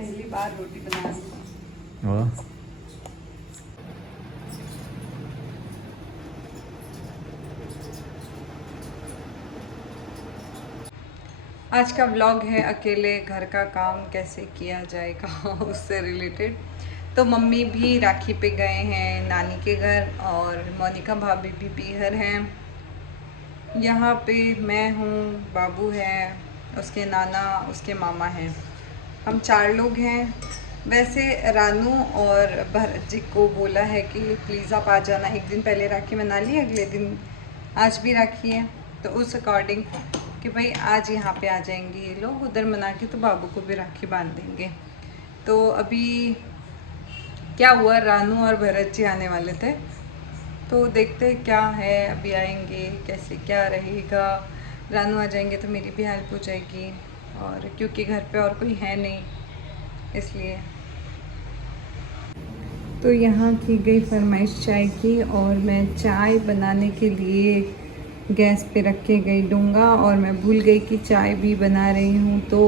पहली बार रोटी बना रही हूँ। वाह। आज का व्लॉग है अकेले घर का काम कैसे किया जाएगा उससे रिलेटेड। तो मम्मी भी राखी पे गए हैं नानी के घर और मोनिका भाभी भी पीहर हैं। यहाँ पे मैं हूँ, बाबू है, उसके नाना, उसके मामा हैं, हम 4 लोग हैं। वैसे रानू और भरत जी को बोला है कि प्लीज़ आप आ जाना, एक दिन पहले राखी मना ली, अगले दिन आज भी राखी है, तो उस अकॉर्डिंग कि भाई आज यहाँ पे आ जाएंगे ये लोग, उधर मना के तो बाबू को भी राखी बांध देंगे। तो अभी क्या हुआ, रानू और भरत जी आने वाले थे, तो देखते हैं क्या है, अभी आएंगे कैसे क्या रहेगा। रानू आ जाएंगे तो मेरी भी हेल्प हो जाएगी, और क्योंकि घर पे और कोई है नहीं इसलिए। तो यहाँ की गई फरमाइश चाय की, और मैं चाय बनाने के लिए गैस पे रख के गई डोंगा, और मैं भूल गई कि चाय भी बना रही हूँ, तो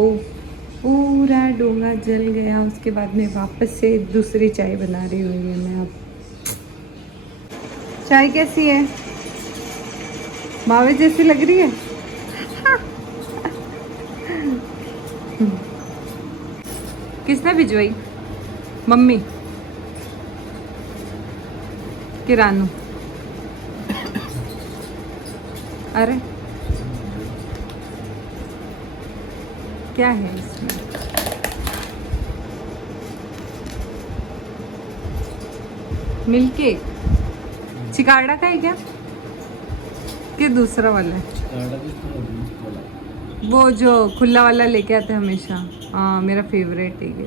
पूरा डोंगा जल गया। उसके बाद में वापस से दूसरी चाय बना रही हूँ। ये मैं अब चाय कैसी है, मावे जैसी लग रही है। किसने भिजवाई, मम्मी कि रानू? अरे क्या है इसमें? मिल्क केक चिकाड़ा का है क्या कि दूसरा वाला है? वो जो खुला वाला लेके आते हैं हमेशा, हाँ मेरा फेवरेट है ये।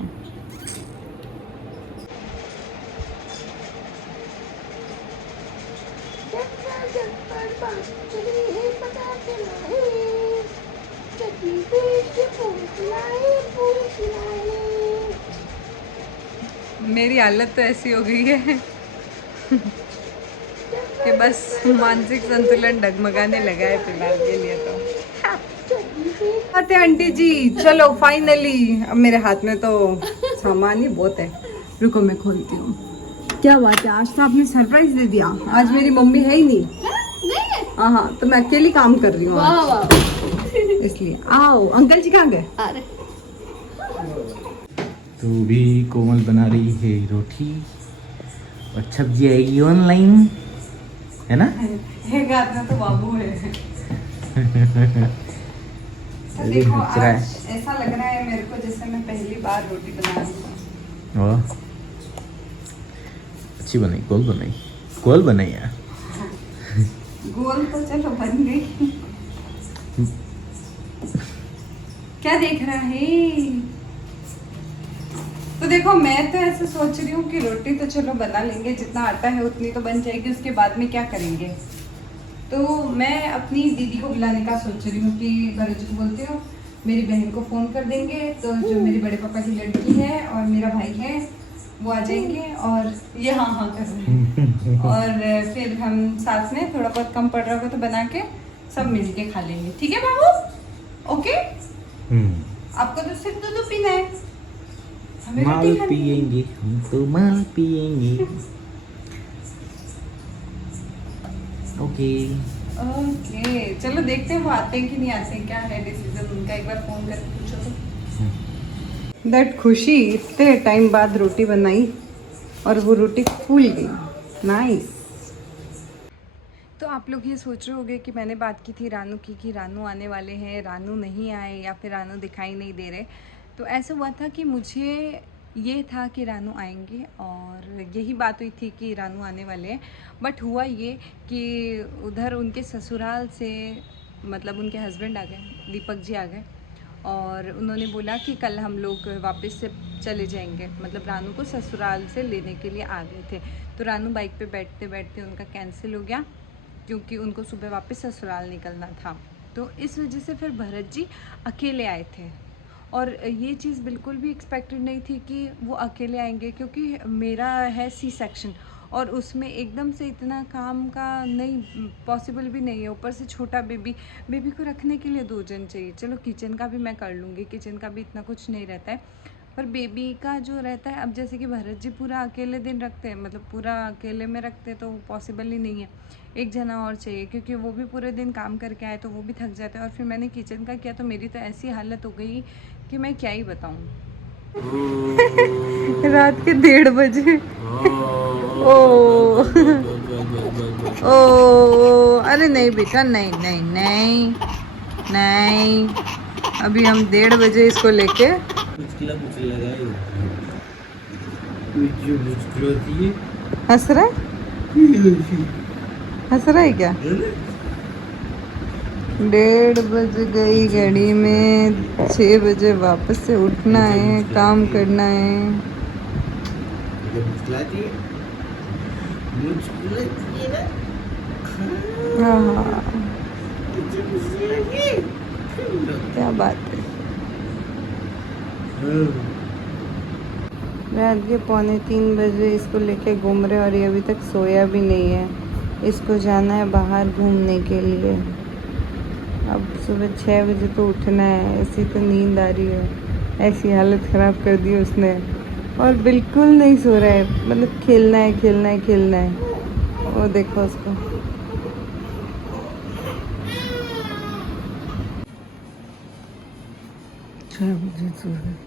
मेरी हालत तो ऐसी हो गई है कि बस मानसिक संतुलन डगमगाने लगा है फिलहाल के लिए। तो आते आंटी जी, चलो फाइनली। अब मेरे हाथ में तो सामान ही बहुत है, रुको मैं खोलती हूँ। क्या बात है, आज तो आपने सरप्राइज दे दिया। आज मेरी मम्मी है ही नहीं। हाँ, तो मैं अकेली काम कर रही हूँ इसलिए। आओ, अंकल जी कहाँ गए? तो भी कोमल बना रही है रोटी और सब्जी आएगी ऑनलाइन, है ना? एक हाथ में तो बाबू है। तो अरे देखो हचरा है। आज ऐसा लग रहा है मेरे को जैसे मैं पहली बार रोटी बना रही हूँ। वाह, अच्छी बनाई, गोल बनाई, गोल बनाई यार। गोल तो चलो बन गई। क्या देख रहा है? तो देखो मैं तो ऐसे सोच रही हूँ कि रोटी तो चलो बना लेंगे, जितना आटा है उतनी तो बन जाएगी, उसके बाद में क्या करेंगे। तो मैं अपनी दीदी को बुलाने का सोच रही हूँ कि भरत जी को बोलती हूँ मेरी बहन को फ़ोन कर देंगे, तो जो मेरे बड़े पापा की लड़की है और मेरा भाई है वो आ जाएंगे, और ये हाँ हाँ कर रहे हैं, और फिर हम साथ में थोड़ा बहुत कम पड़ रहा होगा तो बना के सब मिल के खा लेंगे। ठीक है बाबू? ओके। आपको तो सिर्फ दूध पीना है, हमें माल रोटी खानी है। पिएंगे हम, तो माल पिएंगे। ओके ओके चलो देखते हैं वो आते हैं कि नहीं आते हैं, क्या है डिसीजन उनका, एक बार फोन करके पूछो तो। दैट खुशी इतने टाइम बाद रोटी बनाई और वो रोटी फूल गई। नाइस। तो आप लोग ये सोच रहे होंगे कि मैंने बात की थी रानू की कि रानू आने वाले हैं, रानू नहीं आए या फिर रानू दिखाई नहीं दे रहे। तो ऐसा हुआ था कि मुझे ये था कि रानू आएंगे, और यही बात हुई थी कि रानू आने वाले हैं। बट हुआ ये कि उधर उनके ससुराल से, मतलब उनके हस्बैंड आ गए, दीपक जी आ गए, और उन्होंने बोला कि कल हम लोग वापस से चले जाएंगे, मतलब रानू को ससुराल से लेने के लिए आ गए थे। तो रानू बाइक पे बैठते बैठते उनका कैंसिल हो गया, क्योंकि उनको सुबह वापस ससुराल निकलना था। तो इस वजह से फिर भरत जी अकेले आए थे, और ये चीज़ बिल्कुल भी एक्सपेक्टेड नहीं थी कि वो अकेले आएंगे, क्योंकि मेरा है सी सेक्शन, और उसमें एकदम से इतना काम का नहीं, पॉसिबल भी नहीं है। ऊपर से छोटा बेबी को रखने के लिए 2 जन चाहिए। चलो किचन का भी मैं कर लूँगी, किचन का भी इतना कुछ नहीं रहता है, पर बेबी का जो रहता है, अब जैसे कि भरत जी पूरा अकेले दिन रखते हैं, मतलब पूरा अकेले में रखते हैं, तो पॉसिबल ही नहीं है। एक जना और चाहिए, क्योंकि वो भी पूरे दिन काम करके आए तो वो भी थक जाते हैं। और फिर मैंने किचन का किया तो मेरी तो ऐसी हालत हो गई कि मैं क्या ही बताऊँ। रात के 1:30 बजे। ओ ओ, अरे नहीं बेटा, नहीं नहीं नहीं नहीं, अभी हम 1:30 बजे इसको लेके। हंस रहा है, हंस रहा है क्या? 1:30 बज गई घड़ी में, 6 बजे वापस से उठना है, काम करना है। हाँ, क्या बात है। रात के 2:45 बजे इसको लेके घूम रहे, और ये अभी तक सोया भी नहीं है। इसको जाना है बाहर घूमने के लिए। अब सुबह 6 बजे तो उठना है, ऐसी तो नींद आ रही है, ऐसी हालत ख़राब कर दी उसने। और बिल्कुल नहीं सो रहा है, मतलब खेलना है खेलना है खेलना है। वो देखो उसको। 6 बजे सो रहा है।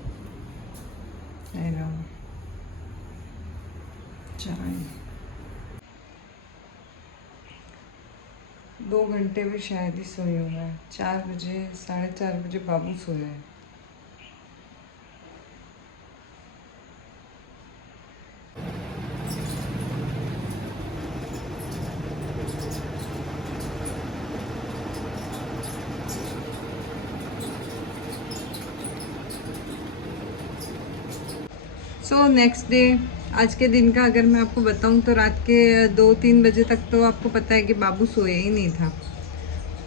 चाय 2 घंटे भी शायद ही सोई हूँ मैं। 4 बजे, 4:30 बजे बाबू सोया है। सो नेक्स्ट डे, आज के दिन का अगर मैं आपको बताऊं तो रात के 2-3 बजे तक तो आपको पता है कि बाबू सोया ही नहीं था।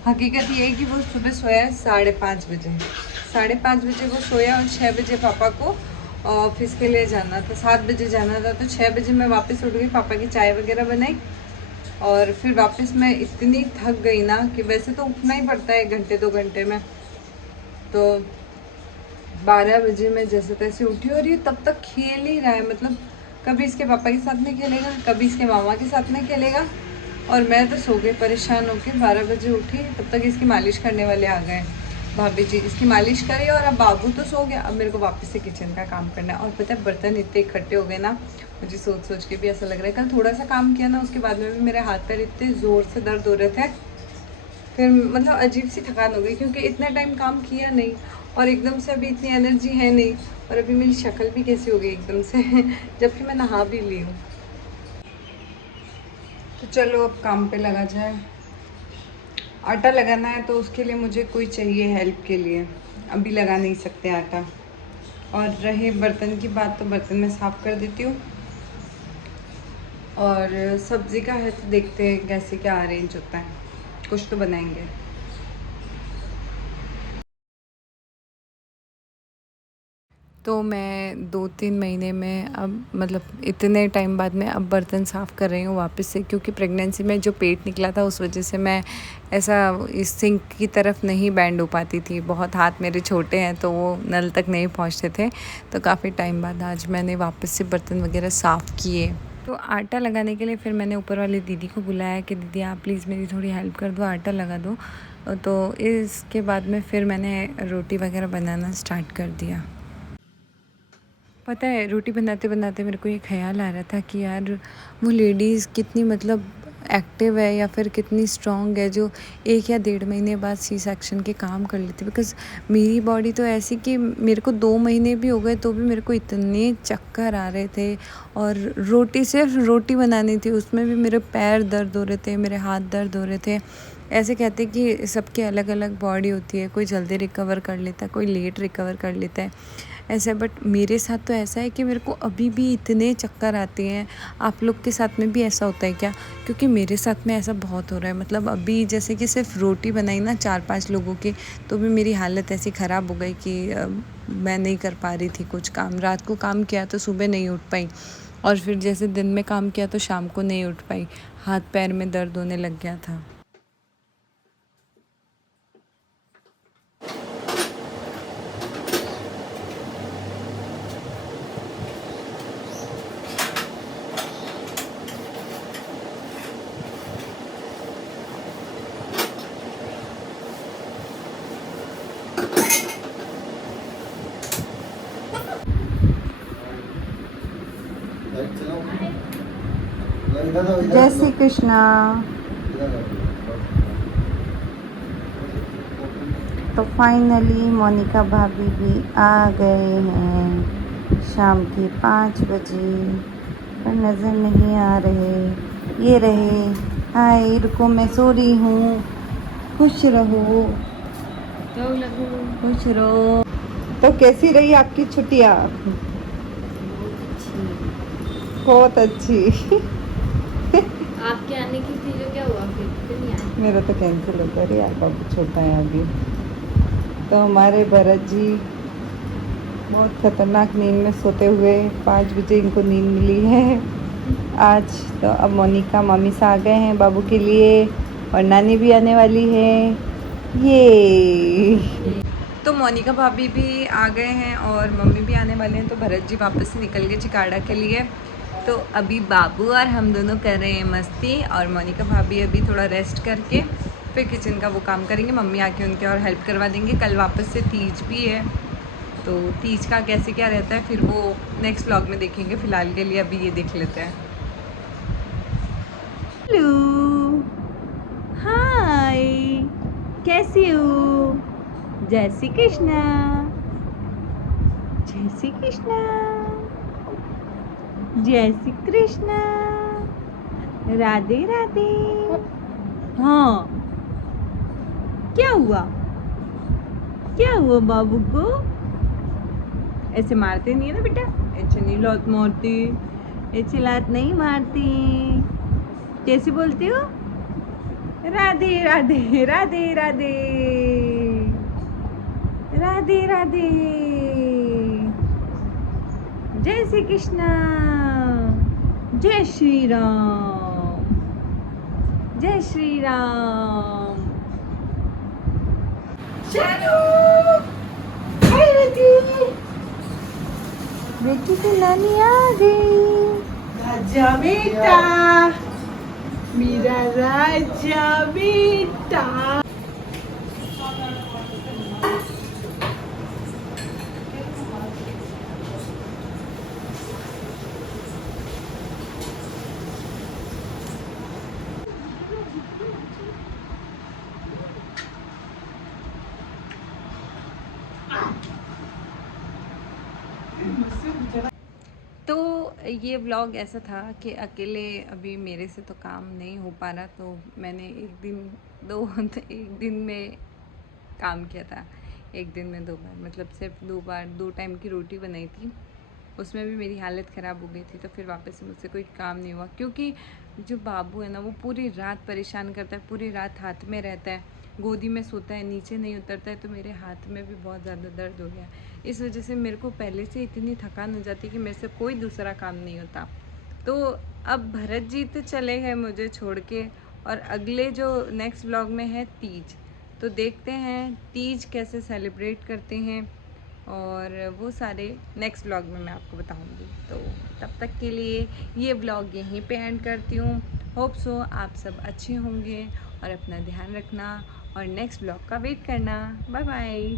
हकीकत ये है कि वो सुबह सोया है 5:30 बजे। 5:30 बजे वो सोया, और 6 बजे पापा को ऑफिस के लिए जाना था। 7 बजे जाना था, तो 6 बजे मैं वापस उठ गई, पापा की चाय वगैरह बनाई, और फिर वापस मैं इतनी थक गई ना कि वैसे तो उठना ही पड़ता है 1-2 घंटे में। तो 12 बजे मैं जैसे तैसे उठी, और ये तब तक खेल ही रहा है, मतलब कभी इसके पापा के साथ में खेलेगा, कभी इसके मामा के साथ में खेलेगा। और मैं तो सो गई परेशान होके। 12 बजे उठी, तब तक इसकी मालिश करने वाले आ गए, भाभी जी इसकी मालिश करी, और अब बाबू तो सो गया। अब मेरे को वापस से किचन का काम करना है। और पता है बर्तन इतने इकट्ठे हो गए ना, मुझे सोच सोच के भी ऐसा लग रहा है। कल थोड़ा सा काम किया ना, उसके बाद में भी मेरे हाथ पैर इतने ज़ोर से दर्द हो रहे थे, फिर मतलब अजीब सी थकान हो गई, क्योंकि इतना टाइम काम किया नहीं, और एकदम से अभी इतनी एनर्जी है नहीं। और अभी मेरी शक्ल भी कैसी हो गई एकदम से जबकि मैं नहा भी ली हूँ। तो चलो अब काम पे लगा जाए। आटा लगाना है, तो उसके लिए मुझे कोई चाहिए हेल्प के लिए। अभी लगा नहीं सकते आटा। और रहे बर्तन की बात, तो बर्तन मैं साफ़ कर देती हूँ। और सब्ज़ी का है तो देखते हैं कैसे क्या अरेंज होता है, कुछ तो बनाएंगे। तो मैं 2-3 महीने में अब, मतलब इतने टाइम बाद में अब बर्तन साफ़ कर रही हूँ वापस से, क्योंकि प्रेगनेंसी में जो पेट निकला था उस वजह से मैं ऐसा इस सिंक की तरफ नहीं बैंड हो पाती थी। बहुत हाथ मेरे छोटे हैं तो वो नल तक नहीं पहुँचते थे। तो काफ़ी टाइम बाद आज मैंने वापस से बर्तन वगैरह साफ़ किए। तो आटा लगाने के लिए फिर मैंने ऊपर वाली दीदी को बुलाया कि दीदी आप प्लीज़ मेरी थोड़ी हेल्प कर दो, आटा लगा दो। तो इसके बाद में फिर मैंने रोटी वगैरह बनाना स्टार्ट कर दिया। पता है रोटी बनाते बनाते मेरे को ये ख़्याल आ रहा था कि यार वो लेडीज़ कितनी मतलब एक्टिव है, या फिर कितनी स्ट्रॉन्ग है, जो 1 या 1.5 महीने बाद सी सेक्शन के काम कर लेती। बिकॉज़ मेरी बॉडी तो ऐसी कि मेरे को 2 महीने भी हो गए तो भी मेरे को इतने चक्कर आ रहे थे। और रोटी, सिर्फ रोटी बनानी थी, उसमें भी मेरे पैर दर्द हो रहे थे, मेरे हाथ दर्द हो रहे थे। ऐसे कहते कि सबकी अलग अलग बॉडी होती है, कोई जल्दी रिकवर कर लेता है, कोई लेट रिकवर कर लेता है, ऐसा। बट मेरे साथ तो ऐसा है कि मेरे को अभी भी इतने चक्कर आते हैं। आप लोग के साथ में भी ऐसा होता है क्या? क्योंकि मेरे साथ में ऐसा बहुत हो रहा है। मतलब अभी जैसे कि सिर्फ रोटी बनाई ना 4-5 लोगों की, तो भी मेरी हालत ऐसी ख़राब हो गई कि मैं नहीं कर पा रही थी कुछ काम। रात को काम किया तो सुबह नहीं उठ पाई, और फिर जैसे दिन में काम किया तो शाम को नहीं उठ पाई। हाथ पैर में दर्द होने लग गया था। जय श्री कृष्णा। तो फाइनली मोनिका भाभी भी आ गए हैं शाम के 5 बजे, पर नज़र नहीं आ रहे। ये रहे। हाय, रुको मैं सो रही हूँ। खुश रहो, खुश रहो। तो कैसी रही आपकी छुट्टियाँ? बहुत अच्छी। आपके आने की थी जो क्या हुआ फिर नहीं आए? मेरा तो कैंसिल होता रही यार, बाबू छोटा है अभी। तो हमारे भरत जी बहुत खतरनाक नींद में सोते हुए 5 बजे इनको नींद मिली है आज। तो अब मोनिका मामी से आ गए हैं बाबू के लिए, और नानी भी आने वाली है। ये तो मोनिका भाभी भी आ गए हैं और मम्मी भी आने वाले हैं। तो भरत जी वापस से निकल गए चिकाड़ा के लिए। तो अभी बाबू और हम दोनों कर रहे हैं मस्ती, और मोनिका भाभी अभी थोड़ा रेस्ट करके फिर किचन का वो काम करेंगे। मम्मी आके उनके और हेल्प करवा देंगे। कल वापस से तीज भी है, तो तीज का कैसे क्या रहता है फिर वो नेक्स्ट व्लॉग में देखेंगे। फ़िलहाल के लिए अभी ये देख लेते हैं। हेलो, हाय, कैसी हो? जय श्री कृष्णा, जय श्री कृष्णा, जय श्री कृष्णा, राधे राधे। हाँ, क्या हुआ? क्या हुआ बाबू को? ऐसे मारते नहीं है ना बेटा, ऐसे नहीं लात मारती, ऐसे लात नहीं मारती। कैसे बोलती हो? राधे राधे राधे राधे राधे राधे। जय श्री कृष्णा, जय श्री राम, जय श्री राम। बेटी की नानी आ गई। राजा बेटा, मेरा राजा बेटा। तो ये व्लॉग ऐसा था कि अकेले अभी मेरे से तो काम नहीं हो पा रहा, तो मैंने एक दिन में काम किया था। एक दिन में 2 बार, मतलब सिर्फ 2 बार 2 टाइम की रोटी बनाई थी। उसमें भी मेरी हालत ख़राब हो गई थी, तो फिर वापस से मुझसे कोई काम नहीं हुआ। क्योंकि जो बाबू है ना, वो पूरी रात परेशान करता है, पूरी रात हाथ में रहता है, गोदी में सोता है, नीचे नहीं उतरता है। तो मेरे हाथ में भी बहुत ज़्यादा दर्द हो गया। इस वजह से मेरे को पहले से इतनी थकान हो जाती है कि मेरे से कोई दूसरा काम नहीं होता। तो अब भरत जी तो चले गए मुझे छोड़ के, और अगले जो नेक्स्ट व्लॉग में है तीज, तो देखते हैं तीज कैसे सेलिब्रेट करते हैं, और वो सारे नेक्स्ट व्लॉग में मैं आपको बताऊंगी। तो तब तक के लिए ये व्लॉग यहीं पे एंड करती हूँ। होप सो आप सब अच्छे होंगे, और अपना ध्यान रखना, और नेक्स्ट व्लॉग का वेट करना। Bye bye.